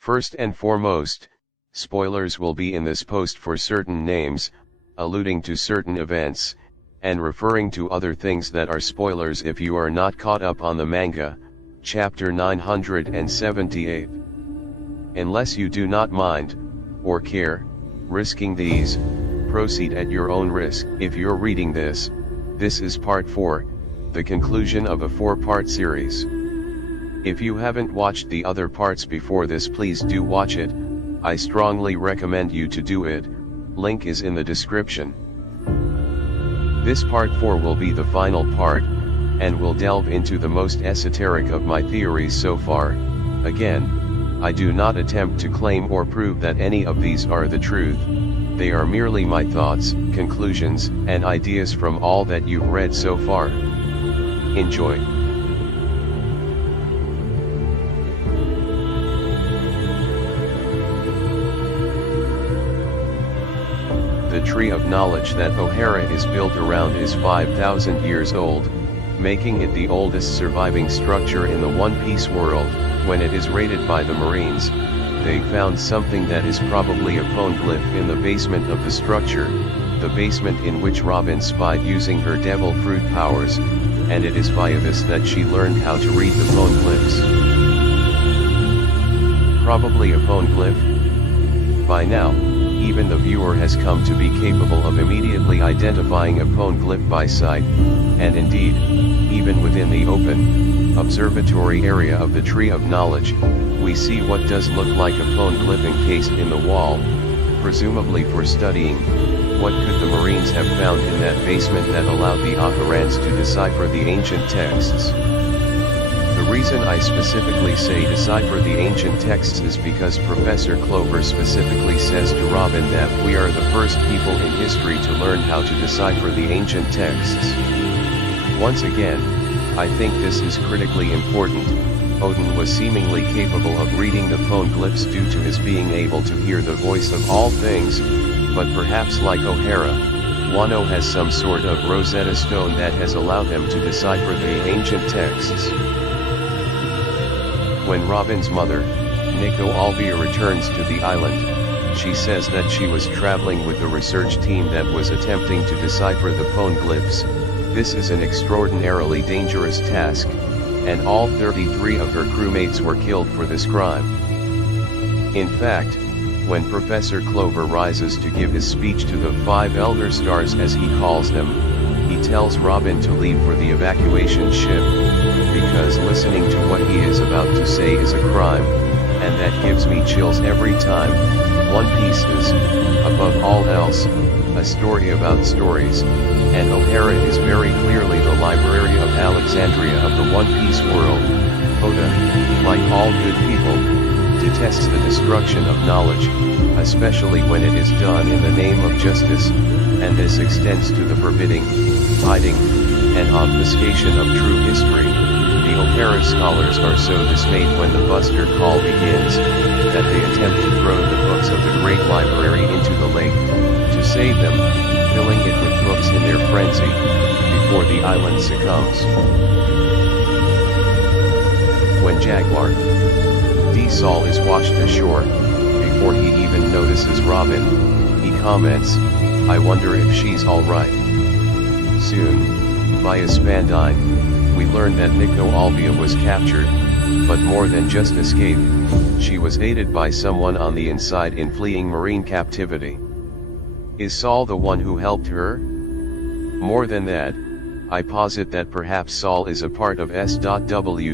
First and foremost, spoilers will be in this post for certain names, alluding to certain events, and referring to other things that are spoilers if you are not caught up on the manga, chapter 978. Unless you do not mind, or care, risking these, proceed at your own risk. If you're reading this is part 4, the conclusion of a 4-part series. If you haven't watched the other parts before this, please do watch it. I strongly recommend you to do it, link is in the description. This part 4 will be the final part, and will delve into the most esoteric of my theories so far. Again, I do not attempt to claim or prove that any of these are the truth, they are merely my thoughts, conclusions, and ideas from all that you've read so far. Enjoy. The tree of knowledge that Ohara is built around is 5,000 years old, making it the oldest surviving structure in the One Piece world. When it is raided by the Marines, they found something that is probably a poneglyph in the basement of the structure, the basement in which Robin spied using her devil fruit powers, and it is via this that she learned how to read the poneglyphs. Probably a poneglyph? By now, even the viewer has come to be capable of immediately identifying a poneglyph by sight, and indeed, even within the open, observatory area of the Tree of Knowledge, we see what does look like a poneglyph encased in the wall, presumably for studying. What could the Marines have found in that basement that allowed the Oharans to decipher the ancient texts? The reason I specifically say decipher the ancient texts is because Professor Clover specifically says to Robin that we are the first people in history to learn how to decipher the ancient texts. Once again, I think this is critically important. Oden was seemingly capable of reading the poneglyphs due to his being able to hear the voice of all things, but perhaps like Ohara, Wano has some sort of Rosetta Stone that has allowed them to decipher the ancient texts. When Robin's mother, Nico Alvia, returns to the island, she says that she was traveling with the research team that was attempting to decipher the poneglyphs. This is an extraordinarily dangerous task, and all 33 of her crewmates were killed for this crime. In fact, when Professor Clover rises to give his speech to the 5 Elder Stars as he calls them, he tells Robin to leave for the evacuation ship, because listening to what he is about to say is a crime, and that gives me chills every time. One Piece is, above all else, a story about stories, and Ohara is very clearly the library of Alexandria of the One Piece world. Oda, like all good people, detests the destruction of knowledge, especially when it is done in the name of justice, and this extends to the forbidding, hiding, and obfuscation of true history. The Ohara scholars are so dismayed when the Buster Call begins, that they attempt to throw the books of the Great Library into the lake, to save them, filling it with books in their frenzy, before the island succumbs. When Jaguar D. Saul is washed ashore, before he even notices Robin, he comments, "I wonder if she's alright." Soon, via Spandine, we learn that Nico Alvia was captured, but more than just escape, she was aided by someone on the inside in fleeing Marine captivity. Is Saul the one who helped her? More than that, I posit that perhaps Saul is a part of S.W.O.R.D,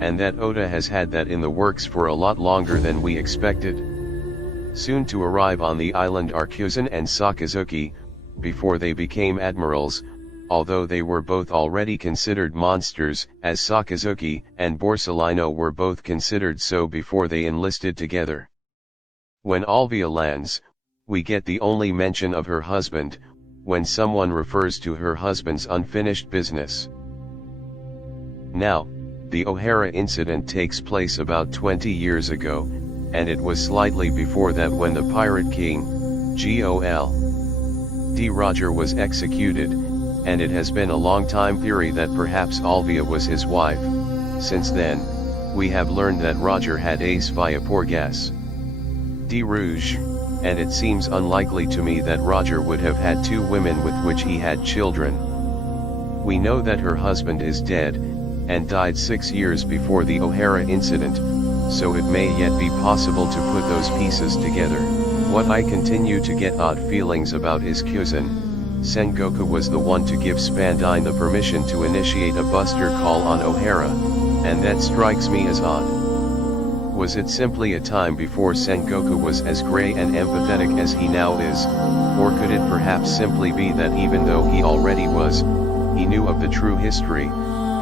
and that Oda has had that in the works for a lot longer than we expected. Soon to arrive on the island are Kuzan and Sakazuki, before they became admirals, although they were both already considered monsters, as Sakazuki and Borsalino were both considered so before they enlisted together. When Alvia lands, we get the only mention of her husband, when someone refers to her husband's unfinished business. Now, the Ohara incident takes place about 20 years ago, and it was slightly before that when the Pirate King, G.O.L.D. Roger was executed, and it has been a long time theory that perhaps Alvia was his wife. Since then, we have learned that Roger had ace via Porgas de Rouge, and it seems unlikely to me that Roger would have had two women with which he had children. We know that her husband is dead, and died 6 years before the O'Hara incident, so it may yet be possible to put those pieces together. What I continue to get odd feelings about is Kyozen. Sengoku was the one to give Spandine the permission to initiate a buster call on O'Hara, and that strikes me as odd. Was it simply a time before Sengoku was as grey and empathetic as he now is, or could it perhaps simply be that even though he already was, he knew of the true history,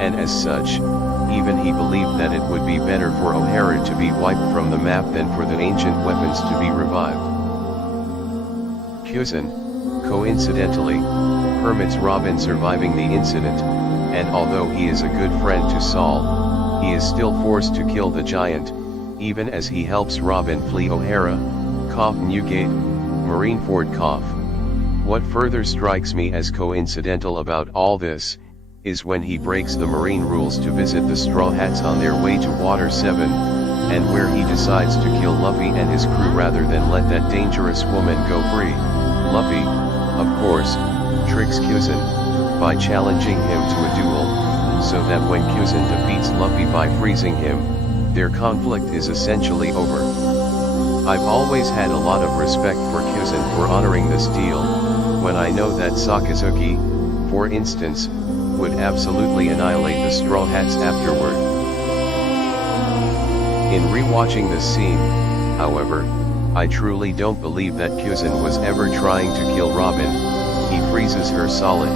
and as such, even he believed that it would be better for O'Hara to be wiped from the map than for the ancient weapons to be revived. Kyozen, coincidentally, permits Robin surviving the incident, and although he is a good friend to Saul, he is still forced to kill the giant, even as he helps Robin flee O'Hara, Newgate, Marineford. What further strikes me as coincidental about all this, is when he breaks the Marine rules to visit the Straw Hats on their way to Water 7, and where he decides to kill Luffy and his crew rather than let that dangerous woman go free. Luffy, of course, tricks Kyozen, by challenging him to a duel, so that when Kyozen defeats Luffy by freezing him, their conflict is essentially over. I've always had a lot of respect for Kyozen for honoring this deal, when I know that Sakazuki, for instance, would absolutely annihilate the Straw Hats afterward. In rewatching this scene, however, I truly don't believe that Kyozen was ever trying to kill Robin. He freezes her solid,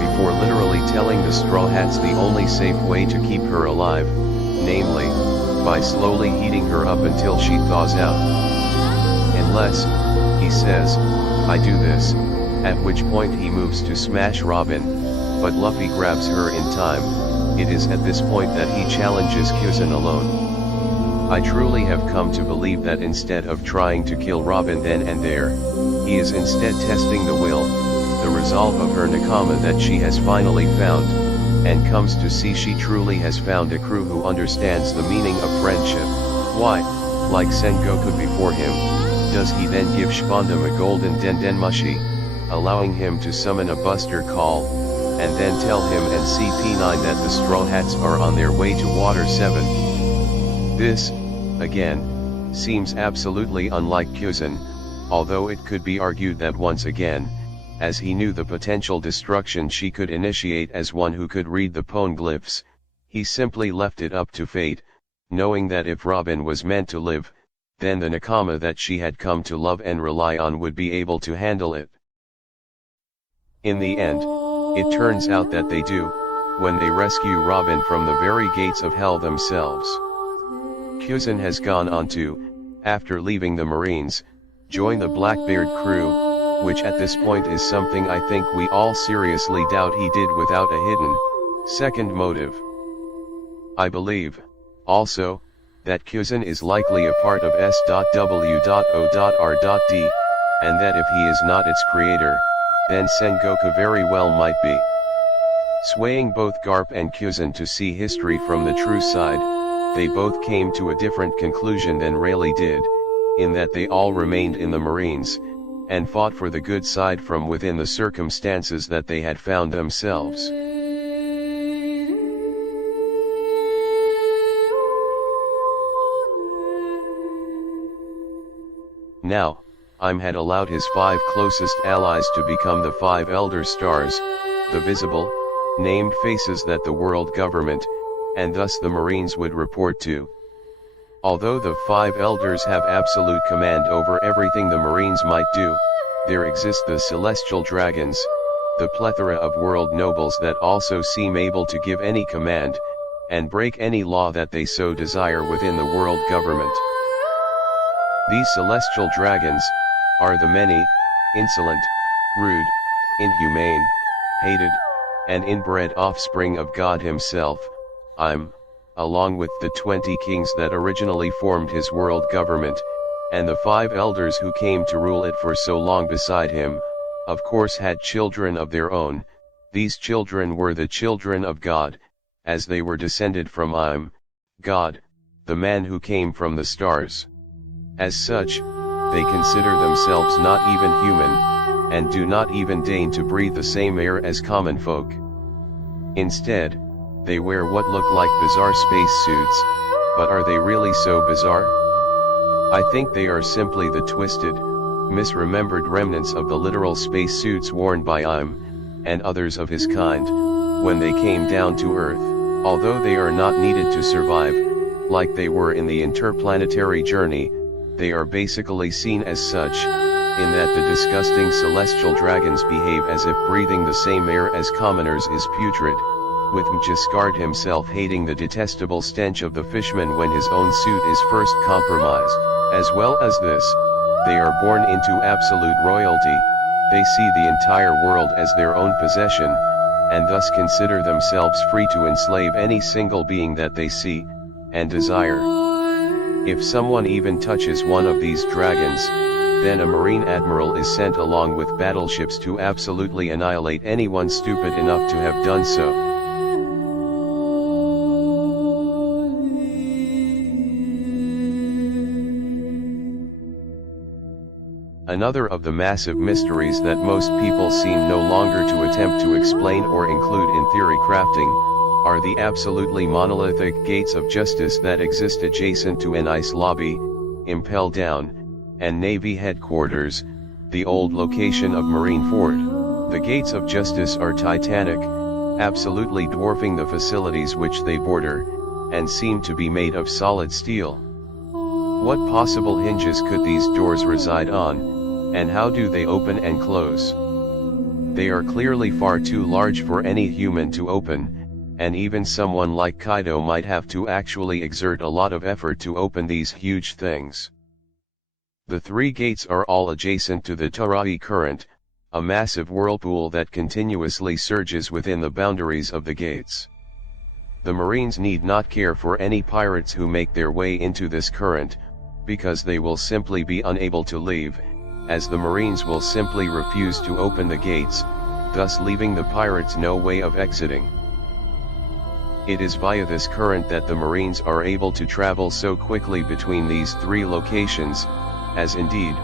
before literally telling the Straw Hats the only safe way to keep her alive, namely, by slowly heating her up until she thaws out. Unless, he says, I do this, at which point he moves to smash Robin, but Luffy grabs her in time. It is at this point that he challenges Kyozen alone. I truly have come to believe that instead of trying to kill Robin then and there, he is instead testing the will, the resolve of her Nakama that she has finally found, and comes to see she truly has found a crew who understands the meaning of friendship. Why, like Sengoku before him, does he then give Shpondam a golden Dendenmushi, allowing him to summon a buster call, and then tell him and CP9 that the Straw Hats are on their way to Water 7? This, again, seems absolutely unlike Kyozen, although it could be argued that once again, as he knew the potential destruction she could initiate as one who could read the poneglyphs, he simply left it up to fate, knowing that if Robin was meant to live, then the Nakama that she had come to love and rely on would be able to handle it. In the end, it turns out that they do, when they rescue Robin from the very gates of hell themselves. Kyozen has gone on to, after leaving the Marines, join the Blackbeard crew, which at this point is something I think we all seriously doubt he did without a hidden, second motive. I believe, also, that Kyozen is likely a part of S.W.O.R.D, and that if he is not its creator, then Sengoku very well might be. Swaying both Garp and Kyozen to see history from the true side, they both came to a different conclusion than Rayleigh did, in that they all remained in the Marines, and fought for the good side from within the circumstances that they had found themselves. Now, Im had allowed his 5 closest allies to become the 5 Elder Stars, the visible, named faces that the world government, and thus the Marines would report to. Although the 5 elders have absolute command over everything the Marines might do, there exist the Celestial Dragons, the plethora of world nobles that also seem able to give any command, and break any law that they so desire within the world government. These Celestial Dragons, are the many, insolent, rude, inhumane, hated, and inbred offspring of God himself, Im, along with the 20 kings that originally formed his world government, and the 5 elders who came to rule it for so long beside him, of course had children of their own. These children were the children of God, as they were descended from Im, God, the man who came from the stars. As such, they consider themselves not even human, and do not even deign to breathe the same air as common folk. Instead, they wear what look like bizarre space suits, but are they really so bizarre? I think they are simply the twisted, misremembered remnants of the literal space suits worn by Im, and others of his kind, when they came down to Earth, although they are not needed to survive, like they were in the interplanetary journey. They are basically seen as such, in that the disgusting celestial dragons behave as if breathing the same air as commoners is putrid, with Mjasgard himself hating the detestable stench of the fishman when his own suit is first compromised. As well as this, they are born into absolute royalty, they see the entire world as their own possession, and thus consider themselves free to enslave any single being that they see, and desire. If someone even touches one of these dragons, then a marine admiral is sent along with battleships to absolutely annihilate anyone stupid enough to have done so. Another of the massive mysteries that most people seem no longer to attempt to explain or include in theory crafting, are the absolutely monolithic gates of justice that exist adjacent to an ice lobby, Impel Down, and Navy headquarters, the old location of Marineford. The gates of justice are titanic, absolutely dwarfing the facilities which they border, and seem to be made of solid steel. What possible hinges could these doors reside on, and how do they open and close? They are clearly far too large for any human to open, and even someone like Kaido might have to actually exert a lot of effort to open these huge things. The three gates are all adjacent to the Tarai Current, a massive whirlpool that continuously surges within the boundaries of the gates. The Marines need not care for any pirates who make their way into this current, because they will simply be unable to leave, as the Marines will simply refuse to open the gates, thus leaving the pirates no way of exiting. It is via this current that the Marines are able to travel so quickly between these three locations, as indeed,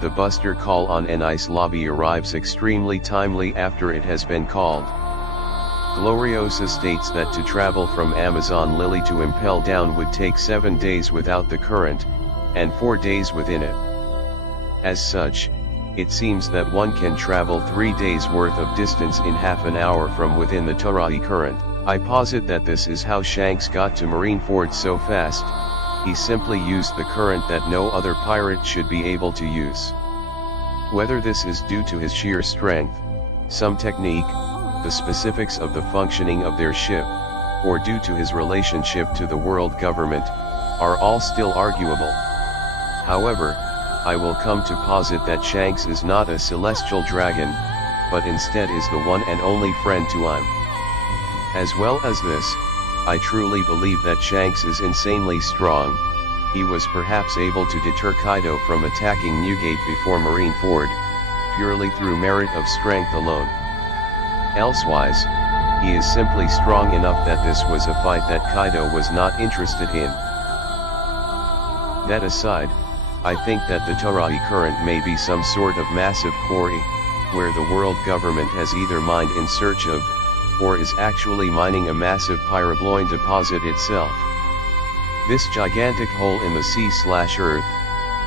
the Buster call on an ice lobby arrives extremely timely after it has been called. Gloriosa states that to travel from Amazon Lily to Impel Down would take 7 days without the current, and 4 days within it. As such, it seems that one can travel 3 days worth of distance in half an hour from within the Tarai current. I posit that this is how Shanks got to Marineford so fast. He simply used the current that no other pirate should be able to use. Whether this is due to his sheer strength, some technique, the specifics of the functioning of their ship, or due to his relationship to the world government, are all still arguable. However, I will come to posit that Shanks is not a celestial dragon, but instead is the one and only friend to Im. As well as this, I truly believe that Shanks is insanely strong. He was perhaps able to deter Kaido from attacking Newgate before Marineford, purely through merit of strength alone. Elsewise, he is simply strong enough that this was a fight that Kaido was not interested in. That aside, I think that the Tarai current may be some sort of massive quarry, where the world government has either mined in search of, or is actually mining a massive pyrobloin deposit itself. This gigantic hole in the sea/earth,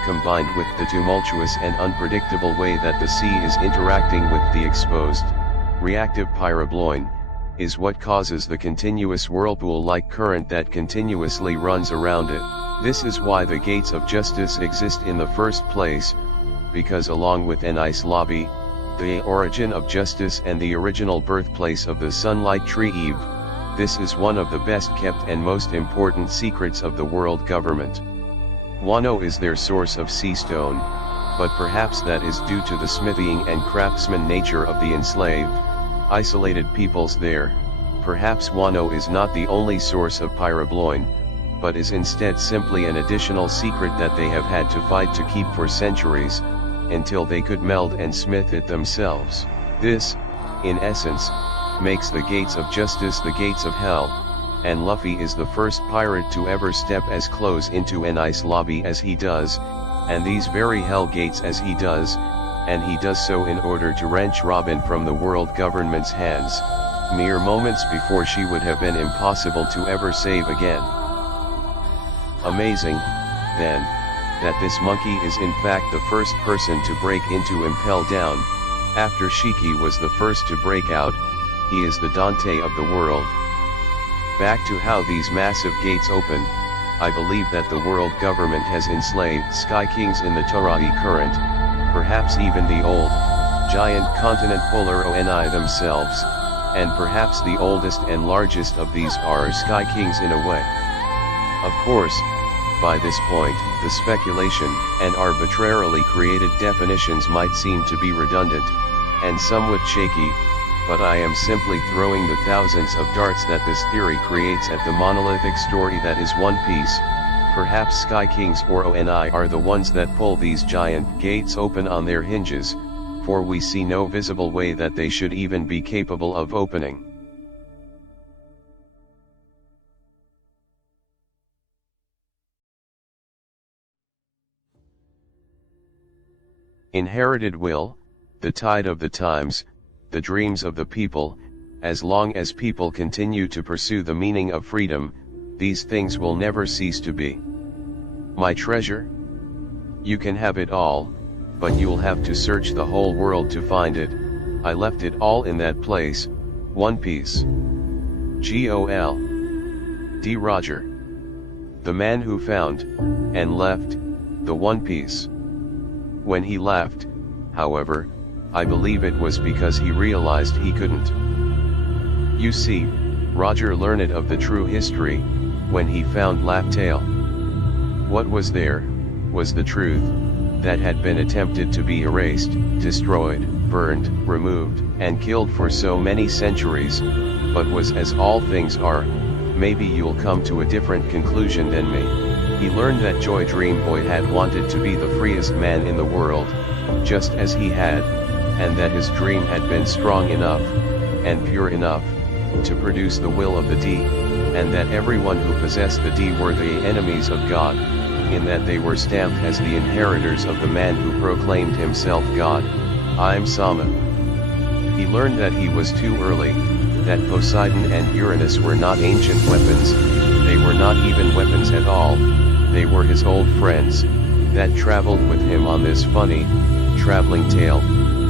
combined with the tumultuous and unpredictable way that the sea is interacting with the exposed, reactive pyrobloin, is what causes the continuous whirlpool-like current that continuously runs around it. This is why the gates of justice exist in the first place, because along with an ice lobby, the origin of justice and the original birthplace of the Sunlight Tree Eve, this is one of the best kept and most important secrets of the world government. Wano is their source of sea stone, but perhaps that is due to the smithing and craftsman nature of the enslaved, isolated peoples there. Perhaps Wano is not the only source of pyrobloin, but is instead simply an additional secret that they have had to fight to keep for centuries, until they could meld and smith it themselves. This, in essence, makes the gates of justice the gates of hell, and Luffy is the first pirate to ever step as close into an ice lobby as he does, and these very hell gates as he does, and he does so in order to wrench Robin from the world government's hands, mere moments before she would have been impossible to ever save again. Amazing, then, that this monkey is in fact the first person to break into Impel Down. After Shiki was the first to break out, he is the Dante of the world. Back to how these massive gates open, I believe that the world government has enslaved Sky Kings in the Tarahi current, perhaps even the old, giant continent Polar Oni themselves, and perhaps the oldest and largest of these are Sky Kings in a way. Of course, by this point, the speculation and arbitrarily created definitions might seem to be redundant, and somewhat shaky, but I am simply throwing the thousands of darts that this theory creates at the monolithic story that is One Piece. Perhaps Sky Kings or Oni are the ones that pull these giant gates open on their hinges, for we see no visible way that they should even be capable of opening. Inherited will, the tide of the times, the dreams of the people. As long as people continue to pursue the meaning of freedom, these things will never cease to be. My treasure? You can have it all, but you'll have to search the whole world to find it. I left it all in that place, One Piece. G.O.L.D. Roger. The man who found, and left, the One Piece. When he left, however, I believe it was because he realized he couldn't. You see, Roger learned of the true history, when he found Laugh Tale. What was there, was the truth, that had been attempted to be erased, destroyed, burned, removed, and killed for so many centuries, but was as all things are. Maybe you'll come to a different conclusion than me. He learned that Joy Dream Boy had wanted to be the freest man in the world, just as he had, and that his dream had been strong enough, and pure enough, to produce the will of the D, and that everyone who possessed the D were the enemies of God, in that they were stamped as the inheritors of the man who proclaimed himself God. I'm Sama. He learned that he was too early, that Poseidon and Uranus were not ancient weapons, they were not even weapons at all, they were his old friends, that traveled with him on this funny, traveling tale,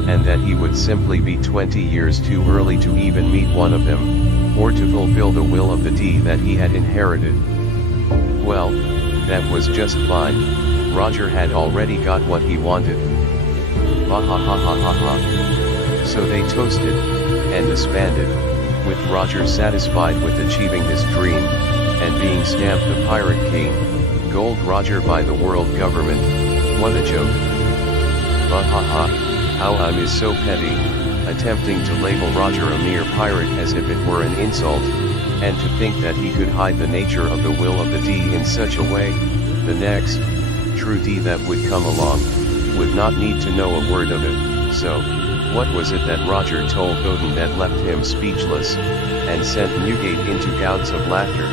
and that he would simply be 20 years too early to even meet one of them, or to fulfill the will of the D that he had inherited. Well, that was just fine. Roger had already got what he wanted. Ha ha ha ha ha ha. So they toasted, and disbanded, with Roger satisfied with achieving his dream, and being stamped the Pirate King, Gold Roger by the world government. What a joke. Ha ha ha, how I'm so petty, attempting to label Roger a mere pirate as if it were an insult, and to think that he could hide the nature of the will of the D in such a way, the next, true D that would come along, would not need to know a word of it. So, what was it that Roger told Odin that left him speechless, and sent Newgate into gouts of laughter?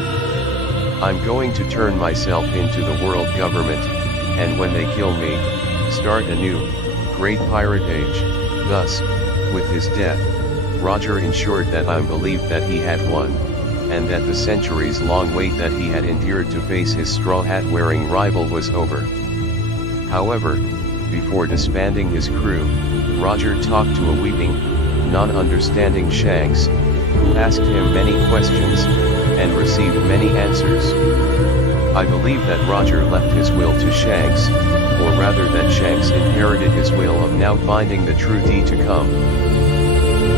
I'm going to turn myself into the world government, and when they kill me, start a new, great pirate age. Thus, with his death, Roger ensured that I believed that he had won, and that the centuries-long wait that he had endured to face his straw hat-wearing rival was over. However, before disbanding his crew, Roger talked to a weeping, non-understanding Shanks, who asked him many questions, and received many answers. I believe that Roger left his will to Shanks, or rather that Shanks inherited his will of now finding the true D to come.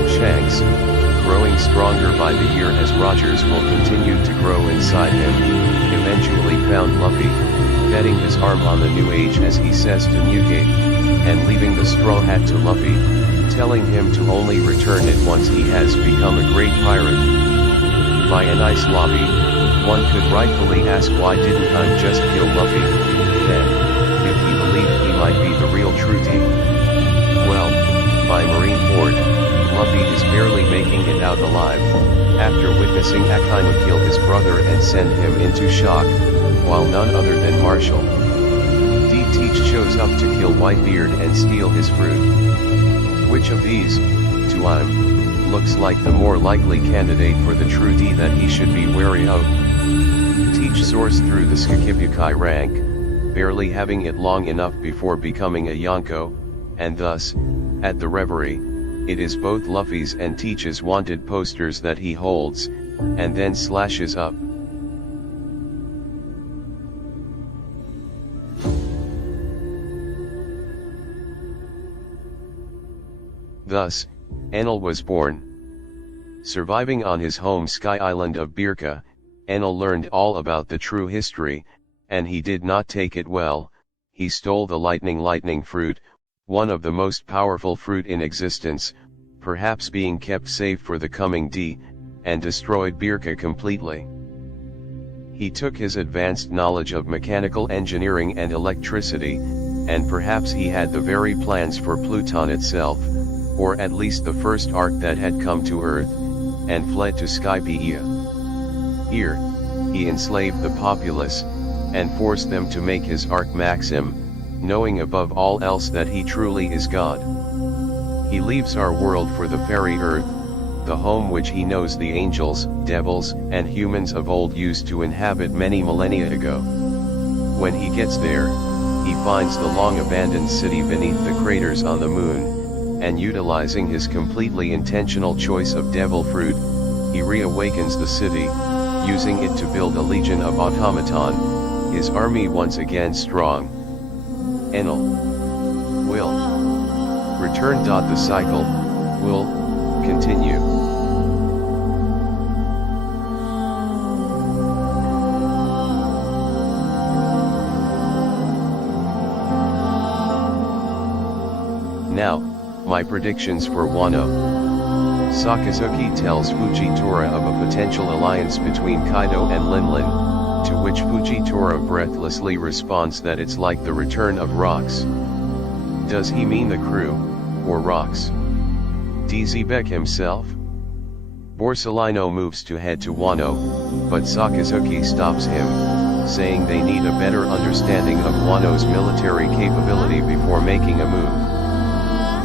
Shanks, growing stronger by the year as Roger's will continued to grow inside him, eventually found Luffy, betting his arm on the new age as he says to Newgate, and leaving the straw hat to Luffy, telling him to only return it once he has become a great pirate. By an ice lobby, one could rightfully ask why didn't I just kill Luffy, then, if he believed he might be the real true D. Well, by Marineford. Luffy is barely making it out alive, after witnessing Akainu kill his brother and send him into shock, while none other than Marshall D-Teach shows up to kill Whitebeard and steal his fruit. Which of these, to him, looks like the more likely candidate for the true D that he should be wary of? Teach soars through the Shikibukai rank, barely having it long enough before becoming a Yonko, and thus, at the Reverie, it is both Luffy's and Teach's wanted posters that he holds, and then slashes up. Thus, Enel was born. Surviving on his home sky island of Birka, Enel learned all about the true history, and he did not take it well. He stole the lightning fruit, one of the most powerful fruit in existence, perhaps being kept safe for the coming D, and destroyed Birka completely. He took his advanced knowledge of mechanical engineering and electricity, and perhaps he had the very plans for Pluton itself, or at least the first ark that had come to Earth, and fled to Skypiea. Here, he enslaved the populace, and forced them to make his ark Maxim, knowing above all else that he truly is God. He leaves our world for the fairy Earth, the home which he knows the angels, devils, and humans of old used to inhabit many millennia ago. When he gets there, he finds the long abandoned city beneath the craters on the moon, and utilizing his completely intentional choice of devil fruit, he reawakens the city, using it to build a legion of automaton, his army once again strong. Enel will return. The cycle will continue. Now, my predictions for Wano. Sakazuki tells Fujitora of a potential alliance between Kaido and Linlin, to which Fujitora breathlessly responds that it's like the return of Rocks. Does he mean the crew, or Rocks? Dzebek himself? Borsalino moves to head to Wano, but Sakazuki stops him, saying they need a better understanding of Wano's military capability before making a move.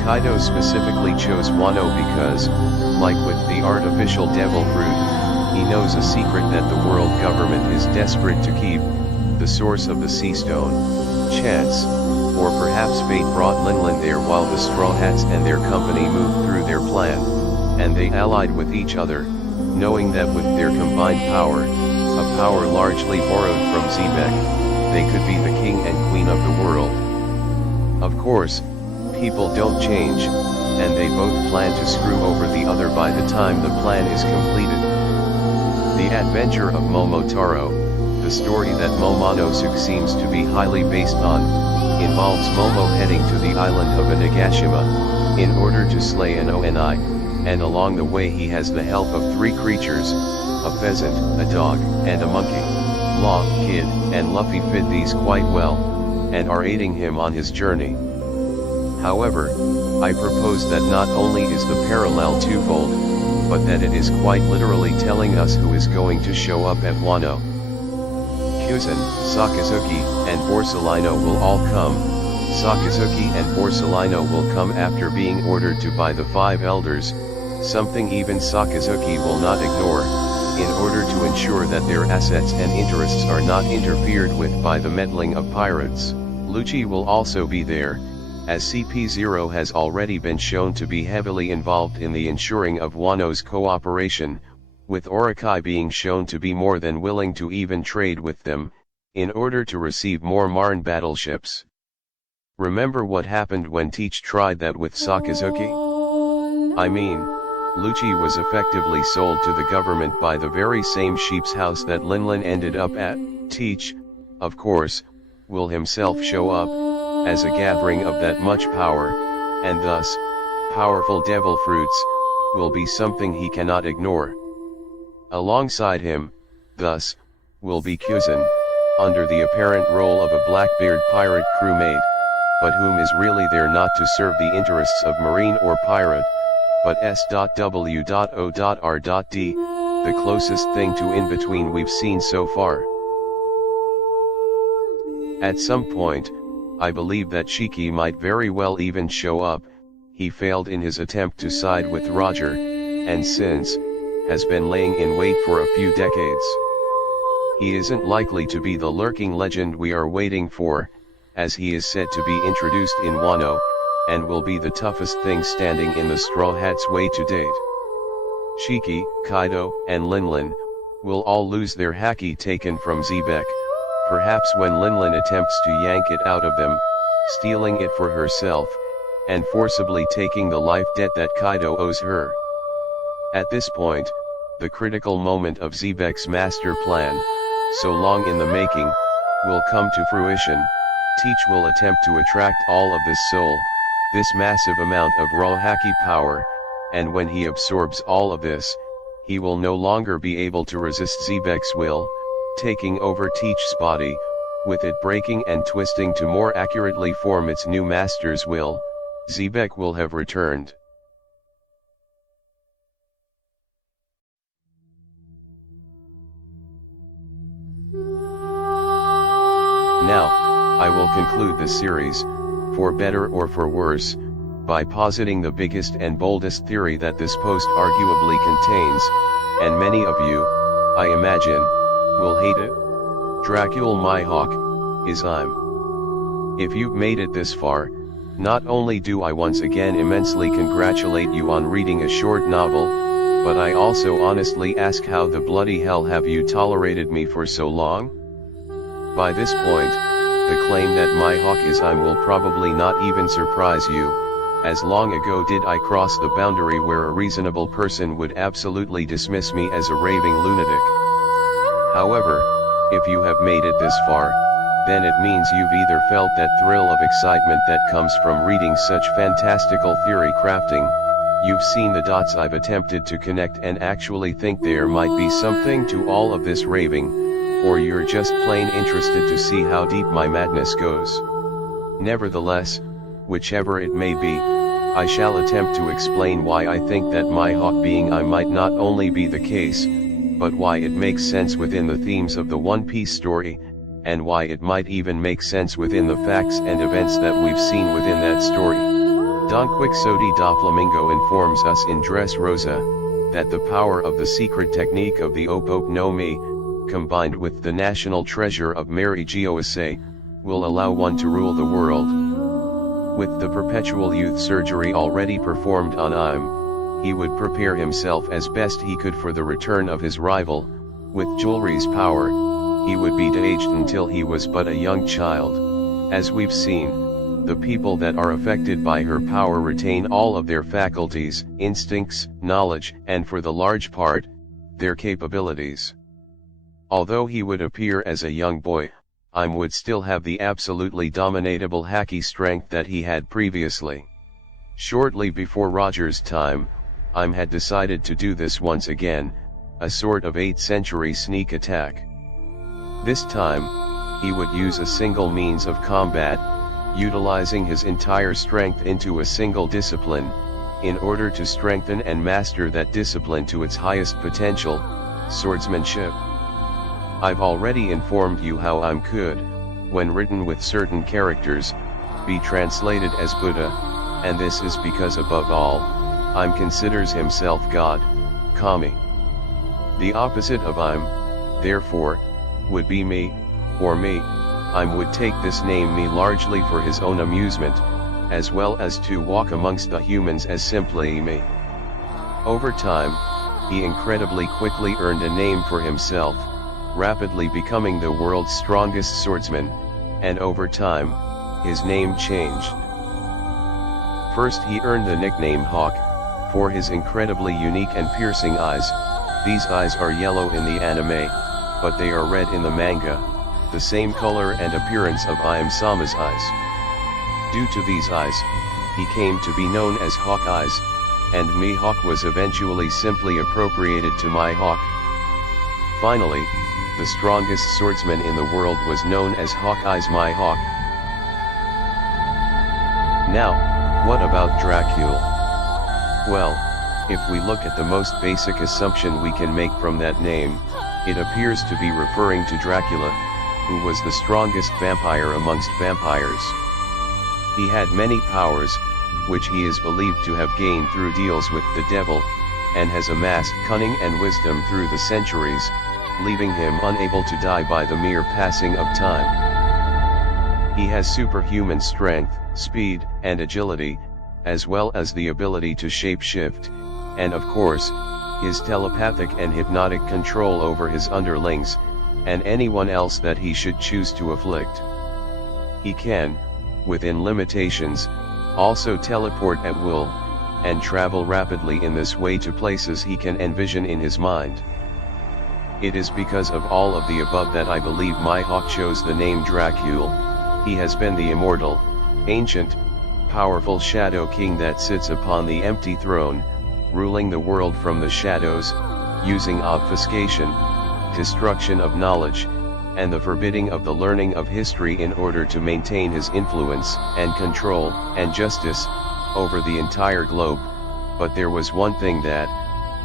Kaido specifically chose Wano because, like with the artificial devil fruit, he knows a secret that the world government is desperate to keep, the source of the sea stone. Chance, or perhaps fate brought Linlin there while the Straw Hats and their company moved through their plan, and they allied with each other, knowing that with their combined power, a power largely borrowed from Xebec, they could be the king and queen of the world. Of course, people don't change, and they both plan to screw over the other by the time the plan is completed. The Adventure of Momotaro, the story that Momonosuke seems to be highly based on, involves Momo heading to the island of Onigashima, in order to slay an Oni, and along the way he has the help of three creatures, a pheasant, a dog, and a monkey. Law, Kid, and Luffy fit these quite well, and are aiding him on his journey. However, I propose that not only is the parallel twofold, but that it is quite literally telling us who is going to show up at Wano. Kuzan, Sakazuki, and Borsalino will all come. Sakazuki and Borsalino will come after being ordered to by the five elders, something even Sakazuki will not ignore, in order to ensure that their assets and interests are not interfered with by the meddling of pirates. Lucci will also be there, as CP0 has already been shown to be heavily involved in the ensuring of Wano's cooperation, with Orokai being shown to be more than willing to even trade with them, in order to receive more Marine battleships. Remember what happened when Teach tried that with Sakazuki? I mean, Lucci was effectively sold to the government by the very same sheep's house that Linlin ended up at. Teach, of course, will himself show up, as a gathering of that much power, and thus, powerful devil fruits, will be something he cannot ignore. Alongside him, thus, will be Kuzan, under the apparent role of a Blackbeard pirate crewmate, but whom is really there not to serve the interests of Marine or pirate, but S.W.O.R.D, the closest thing to in between we've seen so far. At some point, I believe that Shiki might very well even show up. He failed in his attempt to side with Roger, and since, has been laying in wait for a few decades. He isn't likely to be the lurking legend we are waiting for, as he is said to be introduced in Wano, and will be the toughest thing standing in the Straw Hats' way to date. Shiki, Kaido, and Linlin will all lose their haki taken from Xebec, perhaps when Linlin attempts to yank it out of them, stealing it for herself, and forcibly taking the life debt that Kaido owes her. At this point, the critical moment of Xebec's master plan, so long in the making, will come to fruition. Teach will attempt to attract all of this soul, this massive amount of raw haki power, and when he absorbs all of this, he will no longer be able to resist Xebec's will, taking over Teach's body, with it breaking and twisting to more accurately form its new master's will. Xebec will have returned. Now, I will conclude this series, for better or for worse, by positing the biggest and boldest theory that this post arguably contains, and many of you, I imagine, will hate it. Dracule Mihawk is I'm. If you've made it this far, not only do I once again immensely congratulate you on reading a short novel, but I also honestly ask how the bloody hell have you tolerated me for so long? By this point, the claim that Mihawk is I'm will probably not even surprise you, as long ago did I cross the boundary where a reasonable person would absolutely dismiss me as a raving lunatic. However, if you have made it this far, then it means you've either felt that thrill of excitement that comes from reading such fantastical theory crafting, you've seen the dots I've attempted to connect and actually think there might be something to all of this raving, or you're just plain interested to see how deep my madness goes. Nevertheless, whichever it may be, I shall attempt to explain why I think that Mihawk being I might not only be the case, but why it makes sense within the themes of the One Piece story, and why it might even make sense within the facts and events that we've seen within that story. Don Quixote da Flamingo informs us in Dressrosa, that the power of the secret technique of the Ope no Mi, combined with the national treasure of Mary Geoise, will allow one to rule the world. With the perpetual youth surgery already performed on Im, he would prepare himself as best he could for the return of his rival. With Jewelry's power, he would be de-aged until he was but a young child. As we've seen, the people that are affected by her power retain all of their faculties, instincts, knowledge, and for the large part, their capabilities. Although he would appear as a young boy, Im would still have the absolutely dominatable haki strength that he had previously. Shortly before Roger's time, Im had decided to do this once again, a sort of 8th century sneak attack. This time, he would use a single means of combat, utilizing his entire strength into a single discipline, in order to strengthen and master that discipline to its highest potential, swordsmanship. I've already informed you how Im could, when written with certain characters, be translated as Buddha, and this is because above all, Im considers himself God, Kami. The opposite of Im, therefore, would be me, or me. Im would take this name me largely for his own amusement, as well as to walk amongst the humans as simply me. Over time, he incredibly quickly earned a name for himself, rapidly becoming the world's strongest swordsman, and over time, his name changed. First he earned the nickname Hawk, for his incredibly unique and piercing eyes. These eyes are yellow in the anime, but they are red in the manga, the same color and appearance of Im-sama's eyes. Due to these eyes, he came to be known as Hawk Eyes, and Mihawk was eventually simply appropriated to Mihawk. Finally, the strongest swordsman in the world was known as Hawkeye's Mihawk. Now, what about Dracule? Well, If we look at the most basic assumption we can make from that name, it appears to be referring to Dracula, who was the strongest vampire amongst vampires. He had many powers, which he is believed to have gained through deals with the devil, and has amassed cunning and wisdom through the centuries, leaving him unable to die by the mere passing of time. He has superhuman strength, speed, and agility, as well as the ability to shape-shift, and of course, his telepathic and hypnotic control over his underlings, and anyone else that he should choose to afflict. He can, within limitations, also teleport at will, and travel rapidly in this way to places he can envision in his mind. It is because of all of the above that I believe Mihawk chose the name Dracul. He has been the immortal, ancient, powerful Shadow King that sits upon the empty throne, ruling the world from the shadows, using obfuscation, destruction of knowledge, and the forbidding of the learning of history in order to maintain his influence, and control, and justice, over the entire globe. But there was one thing that,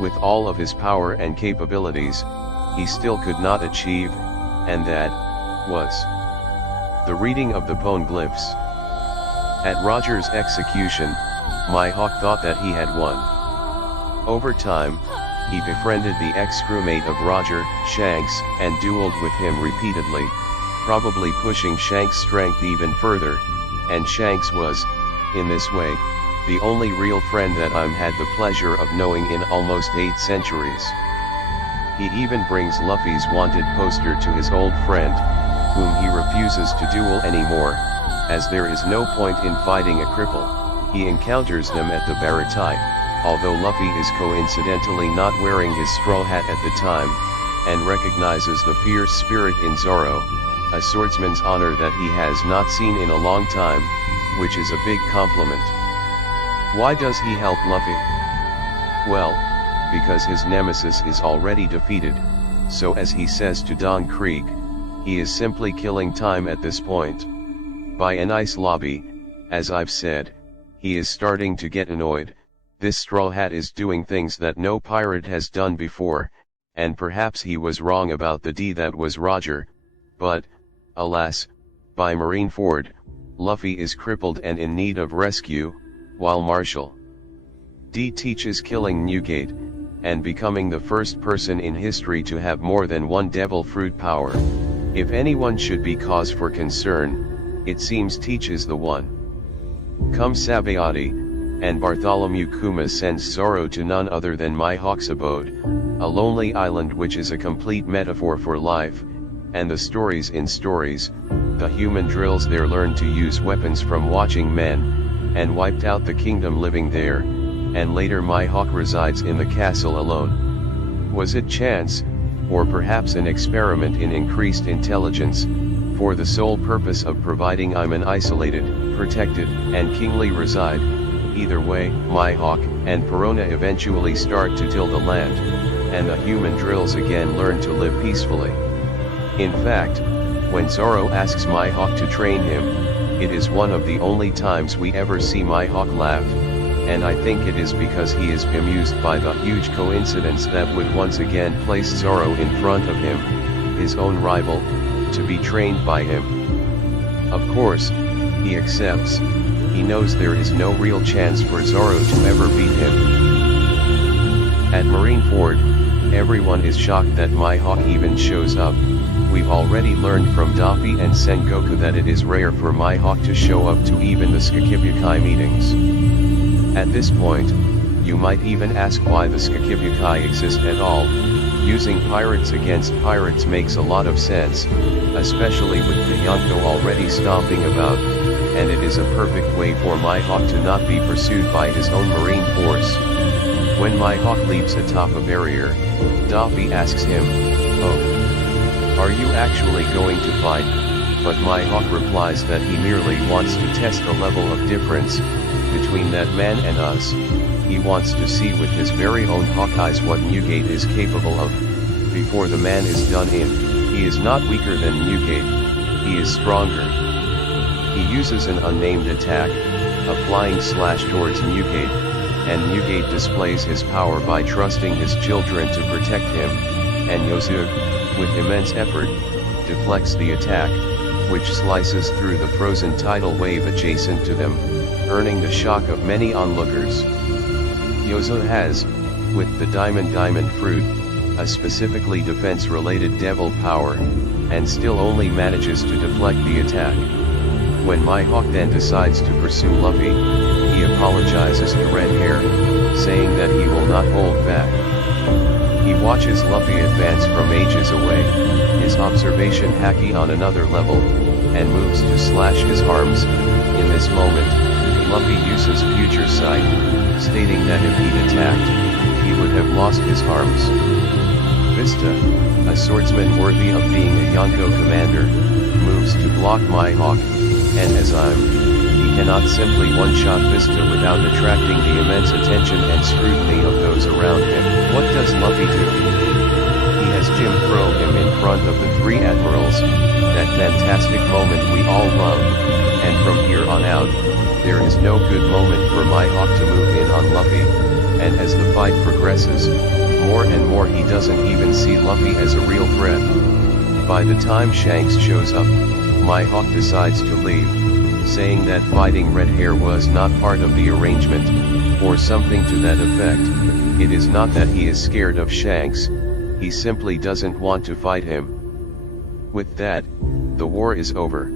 with all of his power and capabilities, he still could not achieve, and that was the reading of the poneglyphs. At Roger's execution, Mihawk thought that he had won. Over time, he befriended the ex-crewmate of Roger, Shanks, and dueled with him repeatedly, probably pushing Shanks' strength even further, and Shanks was, in this way, the only real friend that I'm had the pleasure of knowing in almost 8 centuries. He even brings Luffy's wanted poster to his old friend, whom he refuses to duel anymore, as there is no point in fighting a cripple. He encounters them at the Baratai, although Luffy is coincidentally not wearing his straw hat at the time, and recognizes the fierce spirit in Zoro, a swordsman's honor that he has not seen in a long time, which is a big compliment. Why does he help Luffy? Well, because his nemesis is already defeated, so as he says to Don Krieg, he is simply killing time at this point. By an ice lobby, as I've said, he is starting to get annoyed. This Straw Hat is doing things that no pirate has done before, and perhaps he was wrong about the D that was Roger, but, alas, by Marineford, Luffy is crippled and in need of rescue, while Marshall D teaches killing Newgate, and becoming the first person in history to have more than one devil fruit power. If anyone should be cause for concern, it seems Teach is the one. Come Sabayati, and Bartholomew Kuma sends Zoro to none other than Mihawk's abode, a lonely island which is a complete metaphor for life, and the stories in stories, the human drills there learned to use weapons from watching men, and wiped out the kingdom living there, and later Mihawk resides in the castle alone. Was it chance, or perhaps an experiment in increased intelligence, for the sole purpose of providing I'm an isolated, protected, and kingly reside? Either way, Mihawk and Perona eventually start to till the land, and the human drills again learn to live peacefully. In fact, when Zoro asks Mihawk to train him, it is one of the only times we ever see Mihawk laugh, and I think it is because he is bemused by the huge coincidence that would once again place Zoro in front of him, his own rival, to be trained by him. Of course, he accepts. He knows there is no real chance for Zoro to ever beat him. At Marineford, everyone is shocked that Mihawk even shows up. We've already learned from Daffy and Sengoku that it is rare for Mihawk to show up to even the Skikibukai meetings. At this point, you might even ask why the Skikibukai exist at all. Using pirates against pirates makes a lot of sense, especially with the Yonko already stomping about, and it is a perfect way for Mihawk to not be pursued by his own marine force. When Mihawk leaps atop a barrier, Daffy asks him, "Oh, are you actually going to fight?" But Mihawk replies that he merely wants to test the level of difference between that man and us. He wants to see with his very own hawk eyes what Newgate is capable of, before the man is done in. He is not weaker than Newgate, he is stronger. He uses an unnamed attack, a flying slash towards Newgate, and Newgate displays his power by trusting his children to protect him, and Yozug, with immense effort, deflects the attack, which slices through the frozen tidal wave adjacent to them, earning the shock of many onlookers. Yozo has, with the Diamond Fruit, a specifically defense-related devil power, and still only manages to deflect the attack. When Mihawk then decides to pursue Luffy, he apologizes to Red Hair, saying that he will not hold back. He watches Luffy advance from ages away, his observation hacky on another level, and moves to slash his arms. In this moment, Luffy uses Future Sight, stating that if he'd attacked, he would have lost his arms. Vista, a swordsman worthy of being a Yonko commander, moves to block Mihawk, and as he cannot simply one-shot Vista without attracting the immense attention and scrutiny of those around him. What does Luffy do? He has Jim throw him in front of the three admirals, that fantastic moment we all love, and from here on out, there is no good moment for Mihawk to move in on Luffy, and as the fight progresses, more and more he doesn't even see Luffy as a real threat. By the time Shanks shows up, Mihawk decides to leave, saying that fighting Red Hair was not part of the arrangement, or something to that effect. It is not that he is scared of Shanks, he simply doesn't want to fight him. With that, the war is over.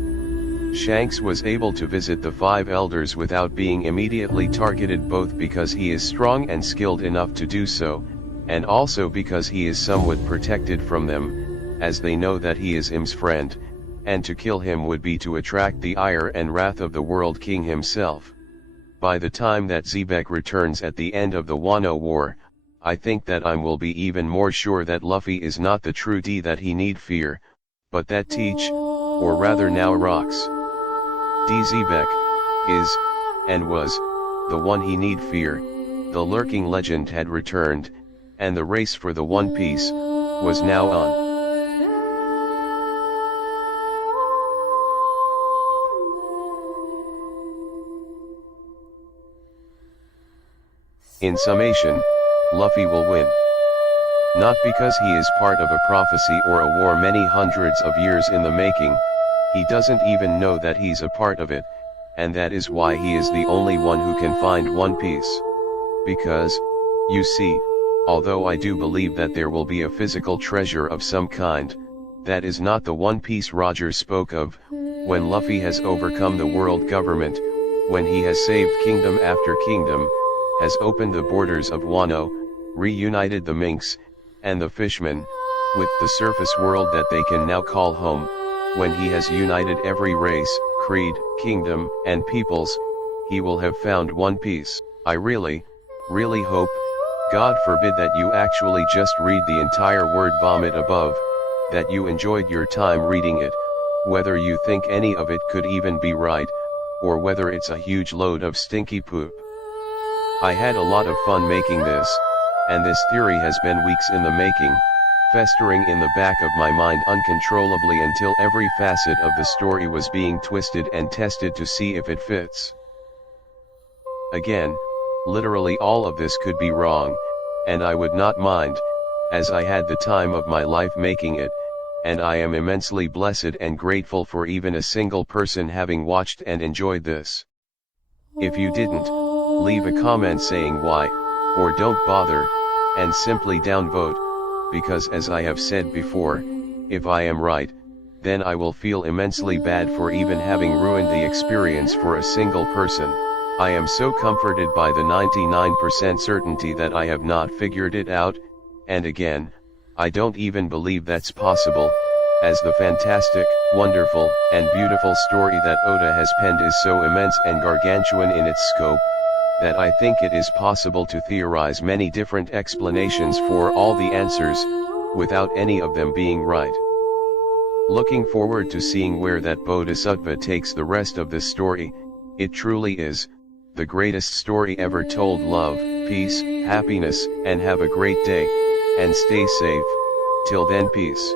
Shanks was able to visit the five elders without being immediately targeted, both because he is strong and skilled enough to do so, and also because he is somewhat protected from them, as they know that he is Im's friend, and to kill him would be to attract the ire and wrath of the World King himself. By the time that Xebec returns at the end of the Wano War, I think that I will be even more sure that Luffy is not the true D that he need fear, but that Teach, or rather now Rocks. D Xebec, is, and was, the one he need fear. The lurking legend had returned, and the race for the One Piece was now on. In summation, Luffy will win. Not because he is part of a prophecy or a war many hundreds of years in the making, he doesn't even know that he's a part of it, and that is why he is the only one who can find One Piece. Because, you see, although I do believe that there will be a physical treasure of some kind, that is not the One Piece Roger spoke of. When Luffy has overcome the world government, when he has saved kingdom after kingdom, has opened the borders of Wano, reunited the Minks, and the Fishmen, with the surface world that they can now call home, when he has united every race, creed, kingdom, and peoples, he will have found One Piece. I really hope, God forbid that you actually just read the entire word vomit above, that you enjoyed your time reading it, whether you think any of it could even be right, or whether it's a huge load of stinky poop. I had a lot of fun making this, and this theory has been weeks in the making, festering in the back of my mind uncontrollably until every facet of the story was being twisted and tested to see if it fits. Again, literally all of this could be wrong, and I would not mind, as I had the time of my life making it, and I am immensely blessed and grateful for even a single person having watched and enjoyed this. If you didn't, leave a comment saying why, or don't bother, and simply downvote, because as I have said before, if I am right, then I will feel immensely bad for even having ruined the experience for a single person. I am so comforted by the 99% certainty that I have not figured it out, and again, I don't even believe that's possible, as the fantastic, wonderful, and beautiful story that Oda has penned is so immense and gargantuan in its scope, that I think it is possible to theorize many different explanations for all the answers, without any of them being right. Looking forward to seeing where that Bodhisattva takes the rest of this story. It truly is the greatest story ever told. Love, peace, happiness, and have a great day, and stay safe. Till then, peace.